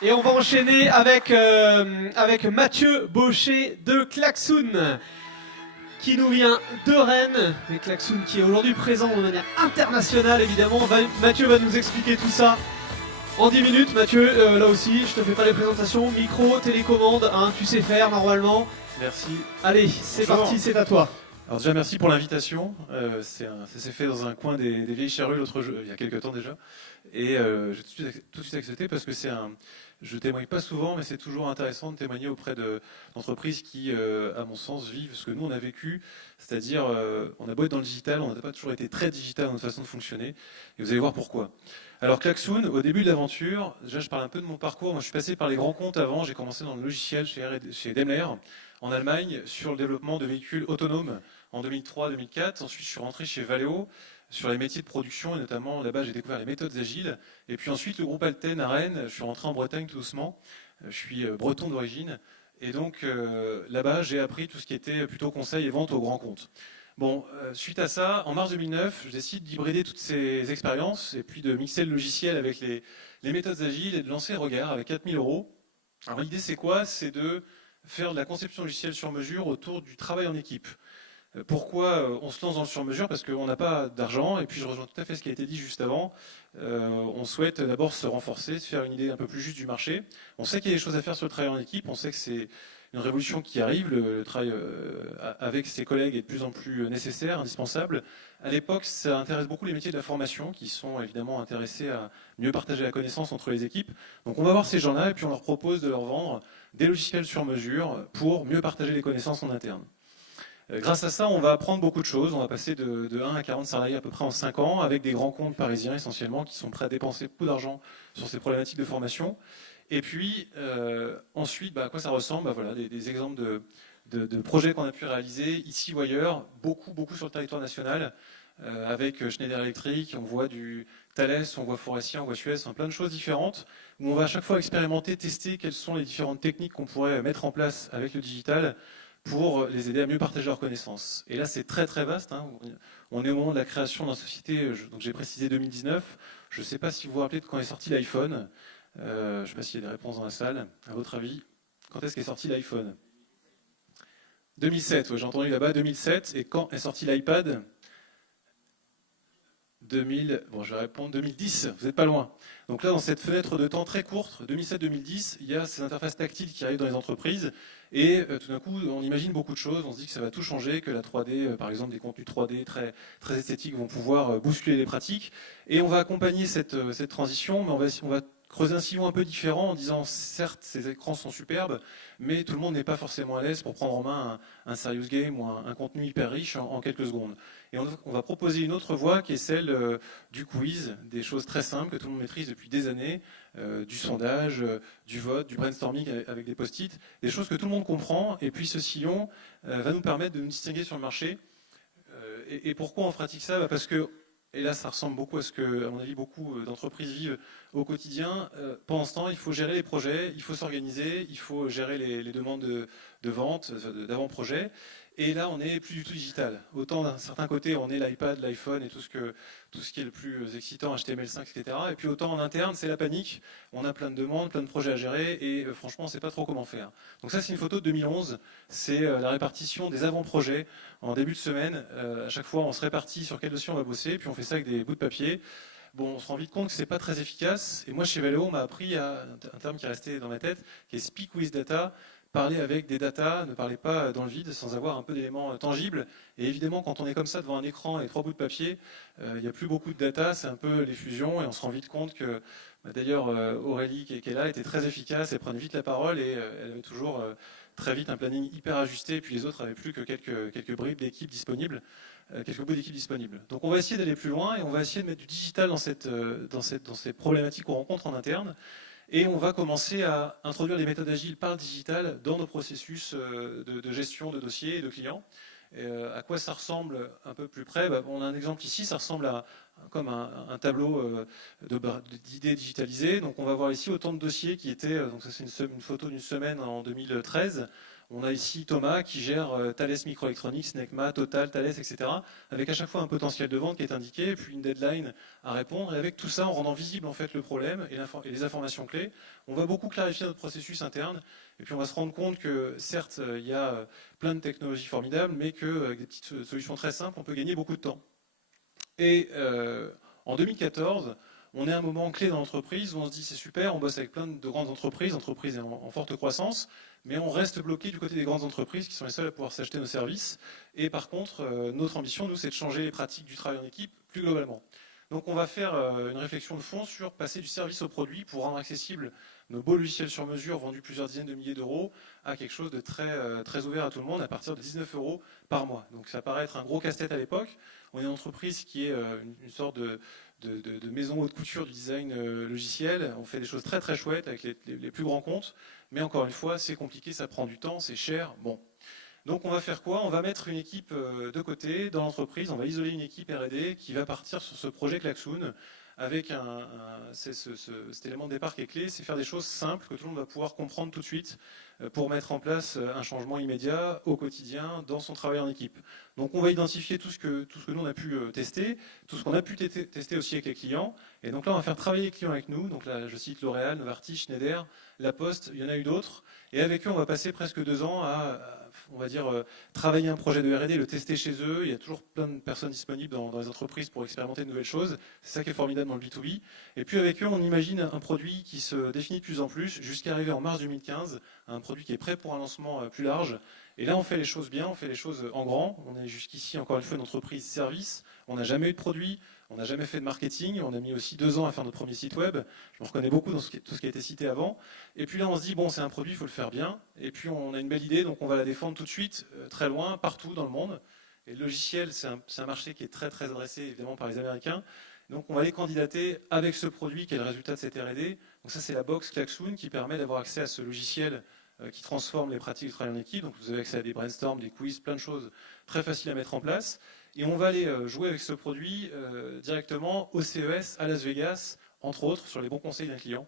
Et on va enchaîner avec Mathieu Baucher de Klaxoon, qui nous vient de Rennes, mais Klaxoon qui est aujourd'hui présent de manière internationale évidemment. Mathieu va nous expliquer tout ça en 10 minutes. Mathieu, là aussi, je te fais pas les présentations, micro, télécommande, hein, tu sais faire normalement. Merci. Allez, c'est parti, c'est à toi. Alors déjà merci pour l'invitation, ça s'est fait dans un coin des Vieilles Charrues il y a quelques temps déjà, et j'ai tout de suite accepté parce que je témoigne pas souvent, mais c'est toujours intéressant de témoigner auprès d'entreprises qui, à mon sens, vivent ce que nous on a vécu, c'est-à-dire on a beau être dans le digital, on n'a pas toujours été très digital dans notre façon de fonctionner, et vous allez voir pourquoi. Alors Klaxoon, au début de l'aventure, déjà je parle un peu de mon parcours, moi je suis passé par les grands comptes avant, j'ai commencé dans le logiciel chez Daimler, en Allemagne, sur le développement de véhicules autonomes en 2003-2004. Ensuite, je suis rentré chez Valeo sur les métiers de production et notamment là-bas, j'ai découvert les méthodes agiles. Et puis ensuite, le groupe Alten à Rennes. Je suis rentré en Bretagne tout doucement. Je suis breton d'origine. Et donc là-bas, j'ai appris tout ce qui était plutôt conseil et vente aux grands comptes. Bon, suite à ça, en mars 2009, je décide d'hybrider toutes ces expériences et puis de mixer le logiciel avec les méthodes agiles et de lancer Regard avec 4000 euros. Alors l'idée, c'est quoi? C'est de faire de la conception logicielle sur mesure autour du travail en équipe. Pourquoi on se lance dans le sur-mesure? Parce qu'on n'a pas d'argent, et puis je rejoins tout à fait ce qui a été dit juste avant. On souhaite d'abord se renforcer, se faire une idée un peu plus juste du marché. On sait qu'il y a des choses à faire sur le travail en équipe, on sait que c'est une révolution qui arrive, le travail avec ses collègues est de plus en plus nécessaire, indispensable. À l'époque, ça intéresse beaucoup les métiers de la formation, qui sont évidemment intéressés à mieux partager la connaissance entre les équipes. Donc on va voir ces gens-là, et puis on leur propose de leur vendre des logiciels sur mesure pour mieux partager les connaissances en interne. Grâce à ça, on va apprendre beaucoup de choses. On va passer de 1 à 40 salariés à peu près en 5 ans, avec des grands comptes parisiens essentiellement qui sont prêts à dépenser beaucoup d'argent sur ces problématiques de formation. Et puis ensuite, à quoi ça ressemble? Voilà, des exemples de projets qu'on a pu réaliser ici ou ailleurs, beaucoup sur le territoire national, avec Schneider Electric, on voit du Thales, on voit Faurecia, on voit Suez, plein de choses différentes, où on va à chaque fois expérimenter, tester quelles sont les différentes techniques qu'on pourrait mettre en place avec le digital pour les aider à mieux partager leurs connaissances. Et là, c'est très très vaste. Hein. On est au moment de la création de la société, donc j'ai précisé 2019. Je ne sais pas si vous vous rappelez de quand est sorti l'iPhone. Je ne sais pas s'il y a des réponses dans la salle. À votre avis, quand est-ce qu'est sorti l'iPhone? 2007, ouais, j'ai entendu là-bas, 2007. Et quand est sorti l'iPad? 2000, bon, je vais répondre 2010, vous n'êtes pas loin. Donc là, dans cette fenêtre de temps très courte, 2007-2010, il y a ces interfaces tactiles qui arrivent dans les entreprises, et tout d'un coup, on imagine beaucoup de choses, on se dit que ça va tout changer, que la 3D, par exemple, des contenus 3D très esthétiques vont pouvoir bousculer les pratiques, et on va accompagner cette transition, mais on va creuser un sillon un peu différent en disant, certes, ces écrans sont superbes, mais tout le monde n'est pas forcément à l'aise pour prendre en main un serious game ou un contenu hyper riche en quelques secondes. Et on va proposer une autre voie qui est celle du quiz, des choses très simples que tout le monde maîtrise depuis des années, du sondage, du vote, du brainstorming avec des post-it, des choses que tout le monde comprend. Et puis ce sillon va nous permettre de nous distinguer sur le marché. Et pourquoi on pratique ça? Parce que, et là ça ressemble beaucoup à ce que, à mon avis, beaucoup d'entreprises vivent au quotidien. Pendant ce temps, il faut gérer les projets, il faut s'organiser, il faut gérer les demandes de vente, d'avant-projet. Et là, on n'est plus du tout digital. Autant d'un certain côté, on est l'iPad, l'iPhone et tout ce qui est le plus excitant, HTML5, etc. Et puis autant en interne, c'est la panique. On a plein de demandes, plein de projets à gérer et franchement, on ne sait pas trop comment faire. Donc ça, c'est une photo de 2011. C'est la répartition des avant-projets en début de semaine. À chaque fois, on se répartit sur quel dossier on va bosser, puis on fait ça avec des bouts de papier. Bon, on se rend vite compte que c'est pas très efficace. Et moi, chez Valeo, on m'a appris un terme qui est resté dans ma tête, qui est speak with data. Parler avec des datas, ne parlez pas dans le vide sans avoir un peu d'éléments tangibles. Et évidemment, quand on est comme ça devant un écran et 3 bouts de papier, il n'y a plus beaucoup de data, c'est un peu l'effusion et on se rend vite compte que, d'ailleurs, Aurélie qui est là était très efficace, elle prenait vite la parole et elle avait toujours très vite un planning hyper ajusté et puis les autres n'avaient plus que quelques bribes d'équipes disponibles, quelques bouts d'équipes disponibles. Donc on va essayer d'aller plus loin et on va essayer de mettre du digital dans ces problématiques qu'on rencontre en interne. Et on va commencer à introduire les méthodes agiles par le digital dans nos processus de gestion de dossiers et de clients. À quoi ça ressemble un peu plus près? On a un exemple ici, ça ressemble comme un tableau d'idées digitalisées. Donc on va voir ici autant de dossiers qui étaient, donc ça c'est une photo d'une semaine en 2013. On a ici Thomas qui gère Thales Microelectronics, Necma, Total, Thales, etc. avec à chaque fois un potentiel de vente qui est indiqué, puis une deadline à répondre. Et avec tout ça, en rendant visible en fait le problème et les informations clés, on va beaucoup clarifier notre processus interne. Et puis on va se rendre compte que certes, il y a plein de technologies formidables, mais qu'avec des petites solutions très simples, on peut gagner beaucoup de temps. Et en 2014, on est à un moment clé dans l'entreprise où on se dit c'est super, on bosse avec plein de grandes entreprises, entreprises en forte croissance, mais on reste bloqué du côté des grandes entreprises qui sont les seules à pouvoir s'acheter nos services. Et par contre, notre ambition, nous, c'est de changer les pratiques du travail en équipe plus globalement. Donc on va faire une réflexion de fond sur passer du service au produit pour rendre accessible nos beaux logiciels sur mesure vendus plusieurs dizaines de milliers d'euros à quelque chose de très ouvert à tout le monde à partir de 19 euros par mois. Donc ça paraît être un gros casse-tête à l'époque. On est une entreprise qui est une sorte de maison haute couture du design logiciel. On fait des choses très chouettes avec les plus grands comptes. Mais encore une fois, c'est compliqué, ça prend du temps, c'est cher. Bon. Donc on va faire quoi? On va mettre une équipe de côté dans l'entreprise, on va isoler une équipe R&D qui va partir sur ce projet Klaxoon avec cet élément de départ qui est clé, c'est faire des choses simples que tout le monde va pouvoir comprendre tout de suite pour mettre en place un changement immédiat au quotidien dans son travail en équipe. Donc on va identifier tout ce que nous on a pu tester, tout ce qu'on a pu tester aussi avec les clients. Et donc là on va faire travailler les clients avec nous. Donc là je cite L'Oréal, Novartis, Schneider, La Poste, il y en a eu d'autres. Et avec eux on va passer presque 2 ans à on va dire, travailler un projet de R&D, le tester chez eux. Il y a toujours plein de personnes disponibles dans les entreprises pour expérimenter de nouvelles choses. C'est ça qui est formidable dans le B2B. Et puis avec eux, on imagine un produit qui se définit de plus en plus jusqu'à arriver en mars 2015 à un produit qui est prêt pour un lancement plus large. Et là, on fait les choses bien, on fait les choses en grand. On est jusqu'ici, encore une fois, une entreprise service. On n'a jamais eu de produit. On n'a jamais fait de marketing, on a mis aussi 2 ans à faire notre premier site web. Je me reconnais beaucoup dans tout ce qui a été cité avant. Et puis là, on se dit, bon, c'est un produit, il faut le faire bien. Et puis on a une belle idée, donc on va la défendre tout de suite, très loin, partout dans le monde. Et le logiciel, c'est un marché qui est très adressé, évidemment, par les Américains. Donc on va les candidater avec ce produit qui est le résultat de cette R&D. Donc ça, c'est la box Klaxoon qui permet d'avoir accès à ce logiciel qui transforme les pratiques de travail en équipe. Donc vous avez accès à des brainstorms, des quiz, plein de choses très faciles à mettre en place. Et on va aller jouer avec ce produit directement au CES à Las Vegas, entre autres, sur les bons conseils d'un client.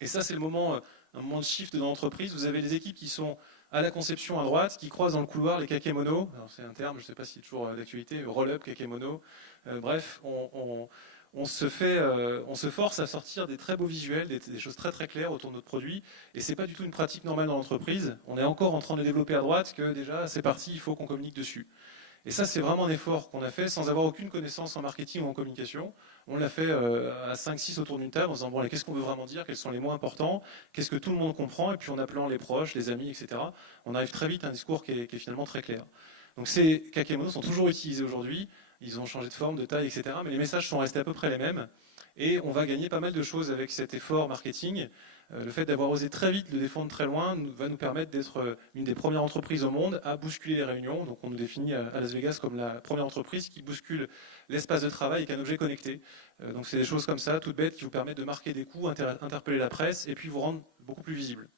Et ça, c'est un moment de shift dans l'entreprise. Vous avez les équipes qui sont à la conception à droite, qui croisent dans le couloir les kakémonos. Alors c'est un terme, je ne sais pas s'il est toujours d'actualité, roll-up, kakémono. Bref, on se force à sortir des très beaux visuels, des choses très claires autour de notre produit. Et c'est pas du tout une pratique normale dans l'entreprise. On est encore en train de le développer à droite, que déjà, c'est parti, il faut qu'on communique dessus. Et ça, c'est vraiment un effort qu'on a fait sans avoir aucune connaissance en marketing ou en communication. On l'a fait à 5-6 autour d'une table en se disant, bon, qu'est-ce qu'on veut vraiment dire, quels sont les mots importants, qu'est-ce que tout le monde comprend, et puis en appelant les proches, les amis, etc. On arrive très vite à un discours qui est finalement très clair. Donc ces kakémonos sont toujours utilisés aujourd'hui, ils ont changé de forme, de taille, etc. Mais les messages sont restés à peu près les mêmes. Et on va gagner pas mal de choses avec cet effort marketing. Le fait d'avoir osé très vite le défendre très loin va nous permettre d'être une des premières entreprises au monde à bousculer les réunions. Donc on nous définit à Las Vegas comme la première entreprise qui bouscule l'espace de travail avec un objet connecté. Donc c'est des choses comme ça, toutes bêtes, qui vous permettent de marquer des coups, interpeller la presse et puis vous rendre beaucoup plus visible.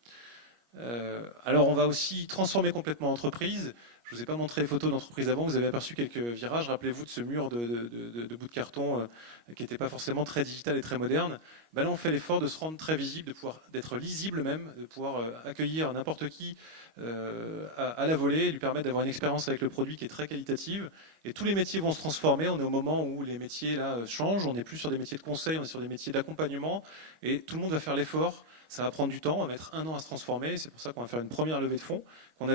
Alors on va aussi transformer complètement l'entreprise. Je ne vous ai pas montré les photos d'entreprise avant, vous avez aperçu quelques virages. Rappelez-vous de ce mur de bouts de carton qui n'était pas forcément très digital et très moderne. Ben là, on fait l'effort de se rendre très visible, d'être lisible même, de pouvoir accueillir n'importe qui à la volée, et lui permettre d'avoir une expérience avec le produit qui est très qualitative. Et tous les métiers vont se transformer. On est au moment où les métiers là changent. On n'est plus sur des métiers de conseil, on est sur des métiers d'accompagnement. Et tout le monde va faire l'effort. Ça va prendre du temps, on va mettre 1 an à se transformer. C'est pour ça qu'on va faire une première levée de fonds. Cette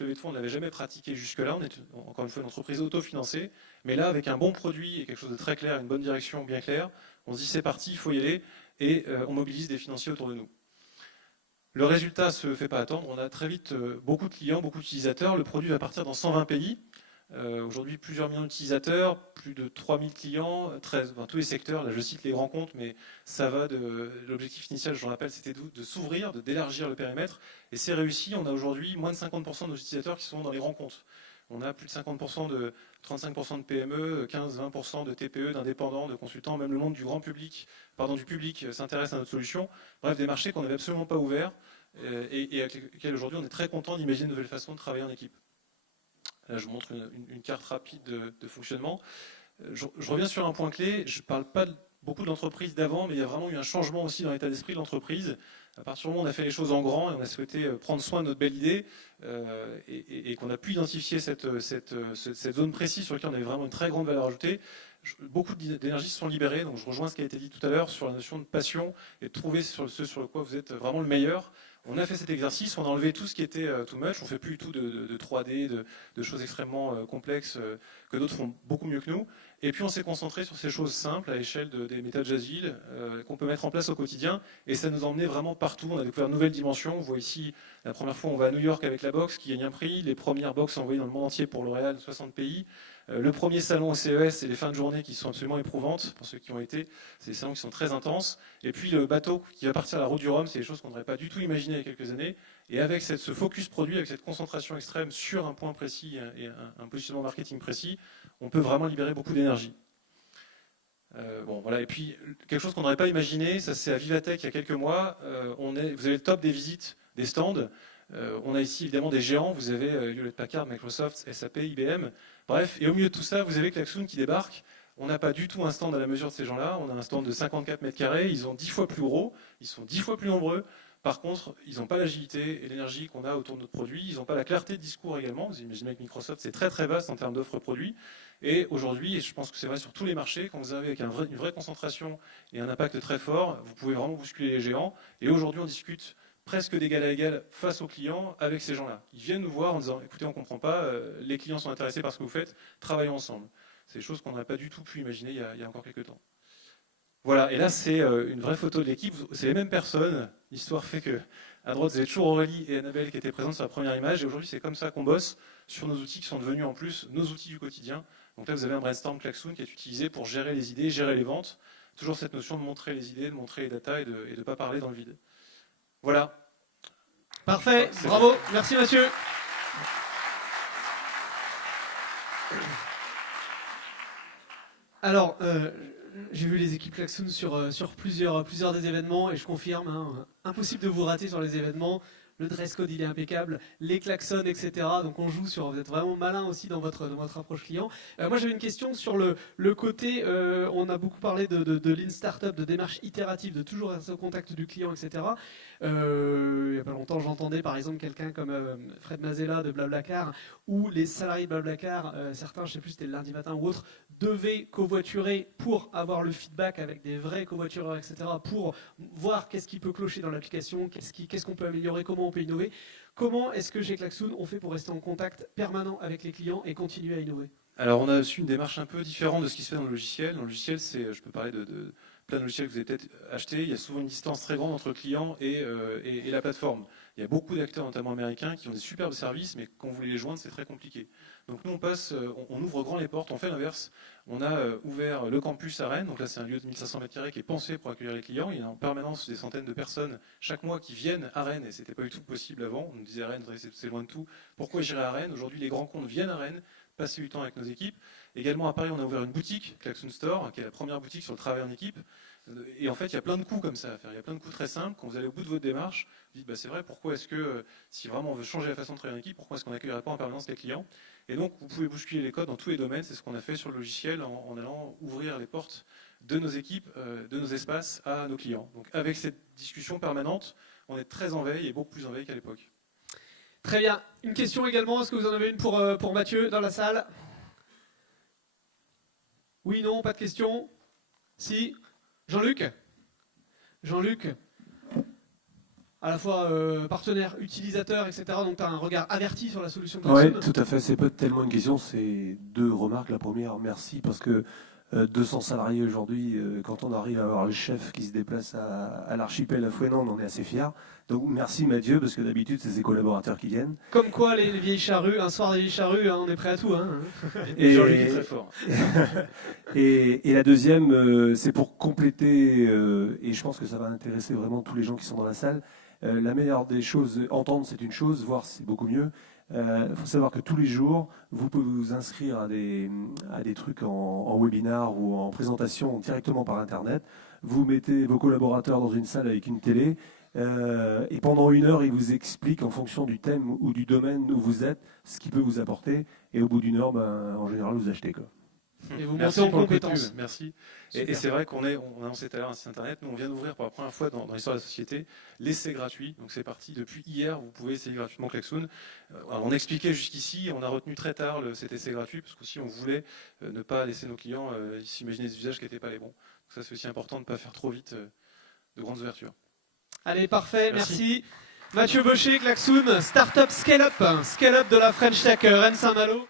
levée de fonds, on ne l'avait jamais pratiquée jusque-là. On est encore une fois une entreprise autofinancée. Mais là, avec un bon produit et quelque chose de très clair, une bonne direction bien claire, on se dit c'est parti, il faut y aller. Et on mobilise des financiers autour de nous. Le résultat ne se fait pas attendre. On a très vite beaucoup de clients, beaucoup d'utilisateurs. Le produit va partir dans 120 pays. Aujourd'hui, plusieurs millions d'utilisateurs, plus de 3000 clients, tous les secteurs. Là, je cite les grands comptes, mais ça va de l'objectif initial, je le rappelle, c'était de s'ouvrir, d'élargir le périmètre. Et c'est réussi. On a aujourd'hui moins de 50% de nos utilisateurs qui sont dans les grands comptes. On a plus de 35% de PME, 15-20% de TPE, d'indépendants, de consultants. Même le monde du public s'intéresse à notre solution. Bref, des marchés qu'on n'avait absolument pas ouverts et avec lesquels aujourd'hui on est très content d'imaginer de nouvelles façons de travailler en équipe. Là, je vous montre une carte rapide de fonctionnement. Je reviens sur un point clé. Je ne parle pas beaucoup de l'entreprise d'avant, mais il y a vraiment eu un changement aussi dans l'état d'esprit de l'entreprise. À partir du moment où on a fait les choses en grand et on a souhaité prendre soin de notre belle idée et qu'on a pu identifier cette zone précise sur laquelle on avait vraiment une très grande valeur ajoutée, beaucoup d'énergie se sont libérées. Donc je rejoins ce qui a été dit tout à l'heure sur la notion de passion et de trouver ce sur quoi vous êtes vraiment le meilleur. On a fait cet exercice, on a enlevé tout ce qui était too much, on ne fait plus du tout de 3D, de choses extrêmement complexes que d'autres font beaucoup mieux que nous. Et puis on s'est concentré sur ces choses simples à l'échelle des méthodes agiles qu'on peut mettre en place au quotidien. Et ça nous a emmené vraiment partout. On a découvert de nouvelles dimensions. On voit ici, la première fois, on va à New York avec la boxe qui gagne un prix. Les premières boxes envoyées dans le monde entier pour L'Oréal, 60 pays. Le premier salon au CES et les fins de journée qui sont absolument éprouvantes pour ceux qui ont été. C'est des salons qui sont très intenses. Et puis le bateau qui va partir à la route du Rhum, c'est des choses qu'on n'aurait pas du tout imaginées il y a quelques années. Et avec ce focus produit, avec cette concentration extrême sur un point précis et un positionnement marketing précis, on peut vraiment libérer beaucoup d'énergie. Bon, voilà. Et puis, quelque chose qu'on n'aurait pas imaginé, ça c'est à Vivatech il y a quelques mois, vous avez le top des visites, des stands. On a ici évidemment des géants, vous avez Hewlett-Packard, Microsoft, SAP, IBM, bref, et au milieu de tout ça, vous avez Klaxoon qui débarque. On n'a pas du tout un stand à la mesure de ces gens-là, on a un stand de 54 mètres carrés, ils ont 10 fois plus gros, ils sont 10 fois plus nombreux. Par contre, ils n'ont pas l'agilité et l'énergie qu'on a autour de notre produit. Ils n'ont pas la clarté de discours également. Vous imaginez que Microsoft, c'est très très vaste en termes d'offres produits. Et aujourd'hui, et je pense que c'est vrai sur tous les marchés, quand vous arrivez avec une vraie concentration et un impact très fort, vous pouvez vraiment bousculer les géants. Et aujourd'hui, on discute presque d'égal à égal face aux clients avec ces gens-là. Ils viennent nous voir en disant, écoutez, on ne comprend pas, les clients sont intéressés par ce que vous faites, travaillons ensemble. C'est des choses qu'on n'a pas du tout pu imaginer il y a encore quelques temps. Voilà, et là c'est une vraie photo de l'équipe, c'est les mêmes personnes. L'histoire fait que à droite vous avez toujours Aurélie et Annabelle qui étaient présentes sur la première image, et aujourd'hui c'est comme ça qu'on bosse sur nos outils qui sont devenus en plus nos outils du quotidien. Donc là vous avez un brainstorm Klaxoon qui est utilisé pour gérer les idées, gérer les ventes. Toujours cette notion de montrer les idées, de montrer les datas et de ne pas parler dans le vide. Voilà. Parfait, bravo, merci Mathieu. Alors, j'ai vu les équipes Klaxoon sur plusieurs des événements et je confirme, hein, impossible de vous rater sur les événements. Le dress code il est impeccable, les klaxons, etc. Donc on joue sur, vous êtes vraiment malin aussi dans votre approche client. Moi j'avais une question sur le côté, on a beaucoup parlé de Lean Startup, de démarche itérative, de toujours rester au contact du client, etc. Il n'y a pas longtemps j'entendais par exemple quelqu'un comme Fred Mazella de Blablacar, où les salariés de Blablacar, certains, je ne sais plus si c'était le lundi matin ou autre, devaient covoiturer pour avoir le feedback avec des vrais covoitureurs, etc. pour voir qu'est-ce qui peut clocher dans l'application, qu'est-ce qu'on peut améliorer, comment on peut innover. Comment est-ce que chez Klaxoon, on fait pour rester en contact permanent avec les clients et continuer à innover? Alors on a aussi une démarche un peu différente de ce qui se fait dans le logiciel. Dans le logiciel, je peux parler de plein de logiciels que vous avez peut-être achetés. Il y a souvent une distance très grande entre le client et la plateforme. Il y a beaucoup d'acteurs, notamment américains, qui ont des superbes services, mais quand vous voulez les joindre, c'est très compliqué. Donc nous, on ouvre grand les portes, on fait l'inverse. On a ouvert le campus à Rennes, donc là c'est un lieu de 1500 m² qui est pensé pour accueillir les clients. Il y a en permanence des centaines de personnes chaque mois qui viennent à Rennes, et c'était pas du tout possible avant. On nous disait Rennes, c'est loin de tout. Pourquoi j'irai à Rennes? Aujourd'hui, les grands comptes viennent à Rennes, passer du temps avec nos équipes. Également à Paris, on a ouvert une boutique, Klaxoon Store, qui est la première boutique sur le travail en équipe. Et en fait, il y a plein de coups comme ça à faire. Il y a plein de coups très simples. Quand vous allez au bout de votre démarche, vous dites, c'est vrai, pourquoi est-ce que, si vraiment on veut changer la façon de travailler en équipe, pourquoi est-ce qu'on n'accueillerait pas en permanence les clients? Et donc, vous pouvez bousculer les codes dans tous les domaines. C'est ce qu'on a fait sur le logiciel en allant ouvrir les portes de nos équipes, de nos espaces à nos clients. Donc, avec cette discussion permanente, on est très en veille et beaucoup plus en veille qu'à l'époque. Très bien. Une question également. Est-ce que vous en avez une pour Mathieu dans la salle? Oui, non, pas de question? Si? Jean-Luc, à la fois partenaire, utilisateur, etc. Donc tu as un regard averti sur la solution Klaxoon. Oui, tout à fait. C'est pas tellement une question, c'est deux remarques. La première, merci, parce que 200 salariés aujourd'hui, quand on arrive à avoir le chef qui se déplace à l'archipel à Fouesnant, on en est assez fiers. Donc merci Mathieu, parce que d'habitude c'est ses collaborateurs qui viennent. Comme quoi les vieilles charrues, un soir des vieilles charrues, hein, on est prêt à tout. Hein. Et Jean-Luc est très fort. et la deuxième, c'est pour compléter, et je pense que ça va intéresser vraiment tous les gens qui sont dans la salle. La meilleure des choses, entendre c'est une chose, voir c'est beaucoup mieux. Il faut savoir que tous les jours, vous pouvez vous inscrire à des trucs en webinar ou en présentation directement par Internet. Vous mettez vos collaborateurs dans une salle avec une télé et pendant 1 heure, ils vous expliquent en fonction du thème ou du domaine où vous êtes ce qui peut vous apporter. Et au bout d'1 heure, en général, vous achetez, quoi. Et vous Merci montez en pour le coup de compétences. pub, merci. Super. Et c'est vrai on a annoncé tout à l'heure un site internet. Nous, on vient d'ouvrir pour la première fois dans l'histoire de la société l'essai gratuit. Donc c'est parti depuis hier. Vous pouvez essayer gratuitement Klaxoon. Alors, on expliquait jusqu'ici, on a retenu très tard cet essai gratuit parce qu'aussi on voulait ne pas laisser nos clients s'imaginer des usages qui n'étaient pas les bons. Donc ça c'est aussi important de ne pas faire trop vite de grandes ouvertures. Allez, parfait, Merci. merci. Mathieu Baucher, Klaxoon, Startup Scale-Up de la French Tech Rennes Saint-Malo.